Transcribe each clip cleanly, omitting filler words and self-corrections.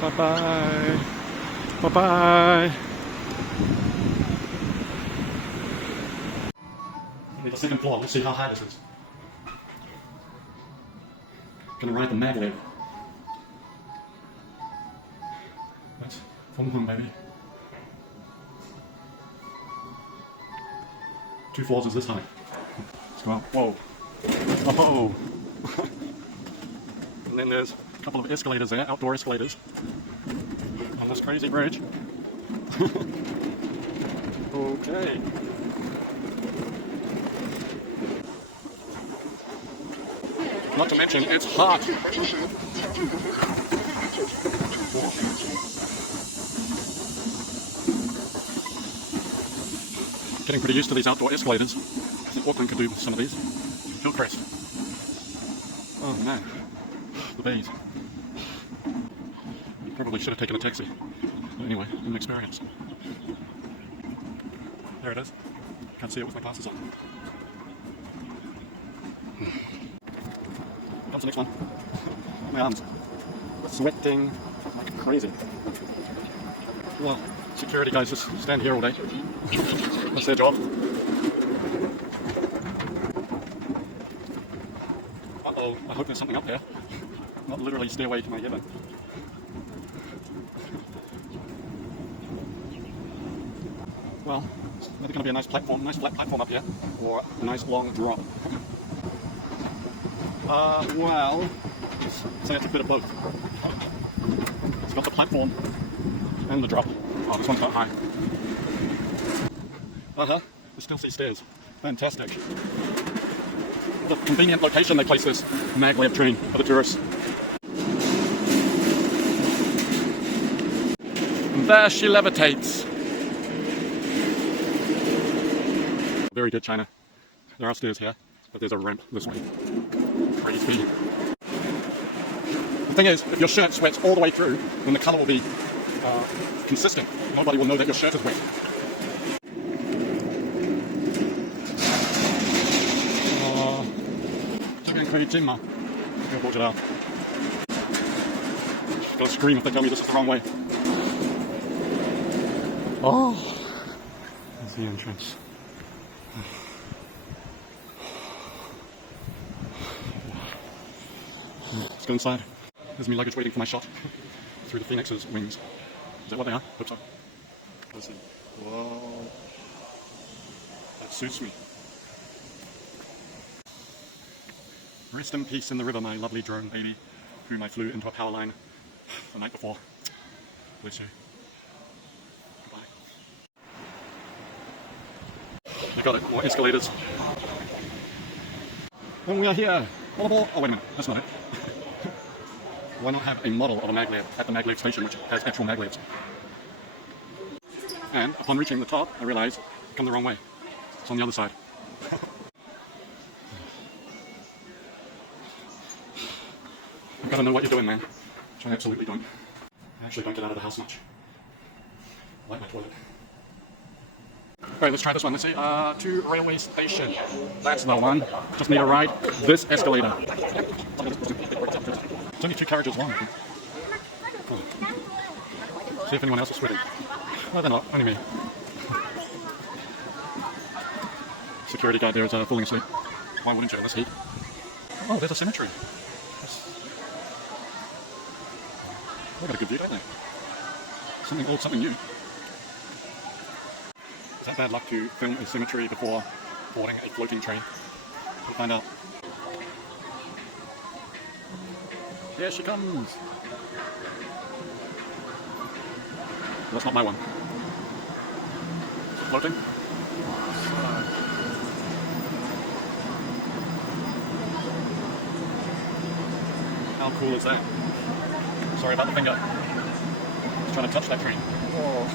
Bye-bye. Bye-bye. The second floor, let's see how high this is. Gonna ride the Maglev. That's Fenghuang, baby. 2 floors is this high. Let's go out. Whoa. Oh. And then there's a couple of escalators there, outdoor escalators. On this crazy bridge. Okay. Not to mention, it's hot. Getting pretty used to these outdoor escalators. I think Auckland could do some of these. Hillcrest. Oh man, the bees. Probably should have taken a taxi. But anyway, an experience. There it is. Can't see it with my glasses on. Comes the next one. My arms. Sweating like crazy. Well, security guys just stand here all day. That's their job. Uh-oh, I hope there's something up there. Not literally stairway to my heaven. Well, there's either going to be a nice platform, nice flat platform up here, or a nice long drop. Well, say it's a bit of both. It's got the platform and the drop. Oh, this one's not high. I still see stairs. Fantastic. What a convenient location they place this Maglev train for the tourists. And there she levitates. Very good, China. There are stairs here, but there's a ramp this way. Crazy. The thing is, if your shirt sweats all the way through, then the colour will be consistent. Nobody will know that your shirt is wet. Gotta scream if they tell me this is the wrong way. Oh, there's the entrance. Let's go inside. There's my luggage waiting for my shot through the Phoenix's wings. Is that what they are? Hope so. Let's see. Whoa. That suits me. Rest in peace in the river, my lovely drone baby, whom I flew into a power line the night before. Bless you. Goodbye. I got it. More escalators. And we are here. Oh, wait a minute. That's not it. Why not have a model of a Maglev at the Maglev station, which has actual Maglevs? And upon reaching the top, I realized I've come the wrong way. It's on the other side. You've got to know what you're doing, man. Which I absolutely don't. I actually don't get out of the house much. I like my toilet. Alright, let's try this one. Let's see. To railway station. That's the one. Just need to ride this escalator. It's only 2 carriages long. Oh. See if anyone else is sweating. No, they're not. Only me. Security guy there is falling asleep. Why wouldn't you in this heat? Oh, there's a cemetery. They've got a good view, don't they? Something old, something new. Is that bad luck to film a cemetery before boarding a floating train? We'll find out. Here she comes! That's not my one. Is it floating? How cool is that? Sorry about the finger. I was trying to touch that train. Oh.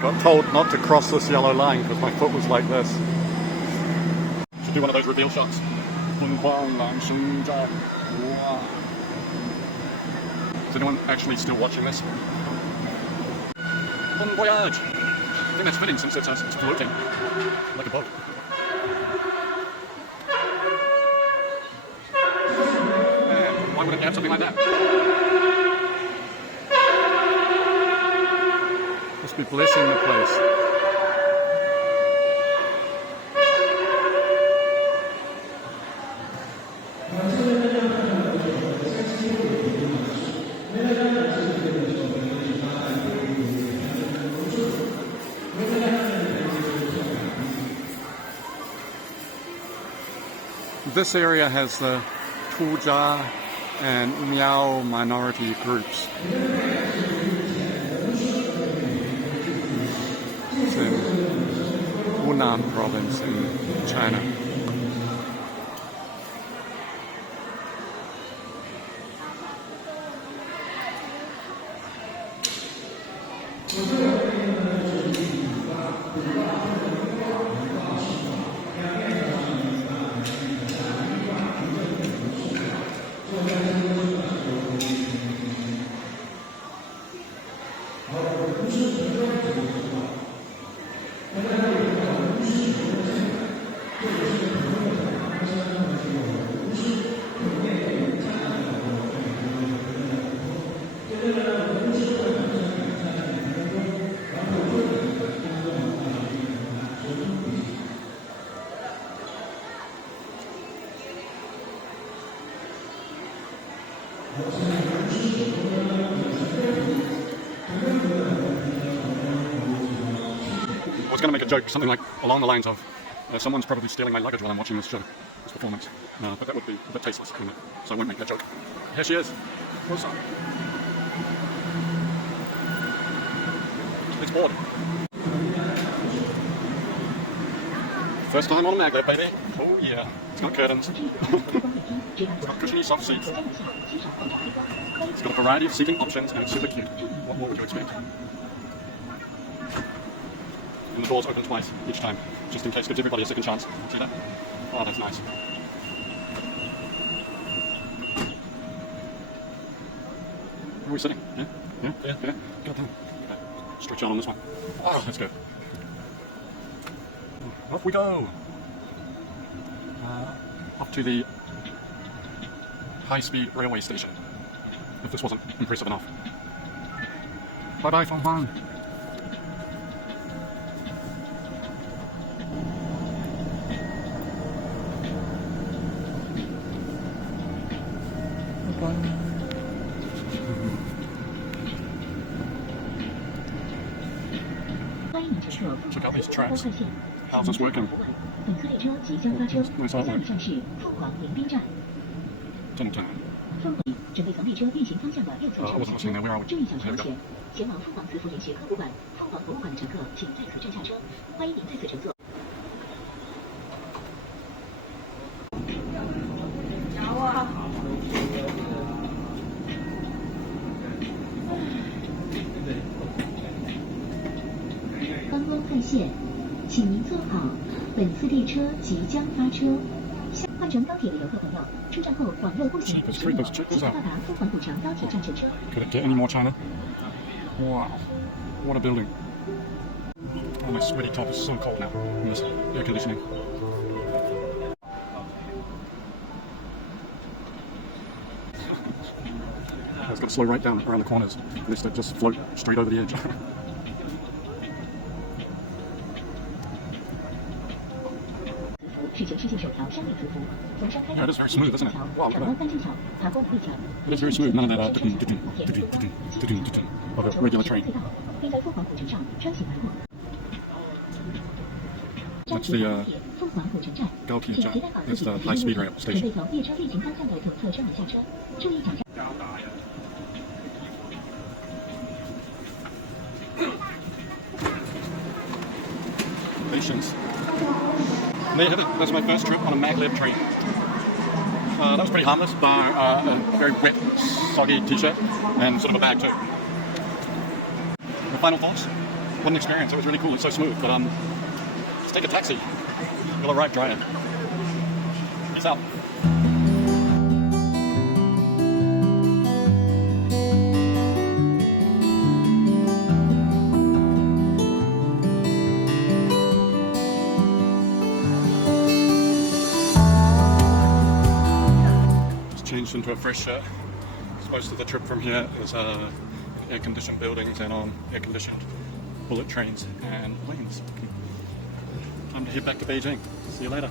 Got told not to cross this yellow line because my foot was like this. Should do one of those reveal shots. Fenghuang Ancient Town. Wow. Is anyone actually still watching this? Bon voyage! I think that's fitting since it's floating like a boat. Man, Why wouldn't you have something like that? Must be blessing the place. This area has the Tujia and Miao minority groups. It's in Hunan province in China. I was going to make a joke, something like along the lines of someone's probably stealing my luggage while I'm watching this show, this performance. But that would be a bit tasteless, wouldn't it? So I won't make that joke. Here she is. What's up? It's bored. First time on a Maglev, baby. Oh yeah. It's got curtains. It's got cushiony soft seats. It's got a variety of seating options and it's super cute. What more would you expect? And the doors open twice each time, just in case, gives everybody a second chance. See that? Oh, that's nice. Where are we sitting? Yeah? Yeah? Yeah? Yeah? God damn. Okay. Stretch out on this one. Oh, let's go. Off we go! Off to the high-speed railway station. If this wasn't impressive enough. Bye-bye, Fenghuang. Check out these tracks. How's this working? Nice artwork. Tunnel Town. I wasn't listening there. Where are we? There we go. Could it get any more China? Wow, what a building. Oh, my sweaty top is so cold now in this air conditioning. It's got to slow right down around the corners, unless they just float straight over the edge. Yeah, it is very smooth, isn't it? Wow, look at that. It is very smooth, none of that of a regular train. That's the Gaotianjiang. That's the high-speed rail station. Patience. There you have it. That's my first trip on a Maglev train. That was pretty harmless, bar a very wet, soggy t-shirt and sort of a bag too. The final thoughts? What an experience. It was really cool. It's so smooth. But let's take a taxi. We'll arrive dry. Peace out. changed into a fresh shirt. Most of the trip from here is air-conditioned buildings and on air-conditioned bullet trains and planes. Time to head back to Beijing. See you later.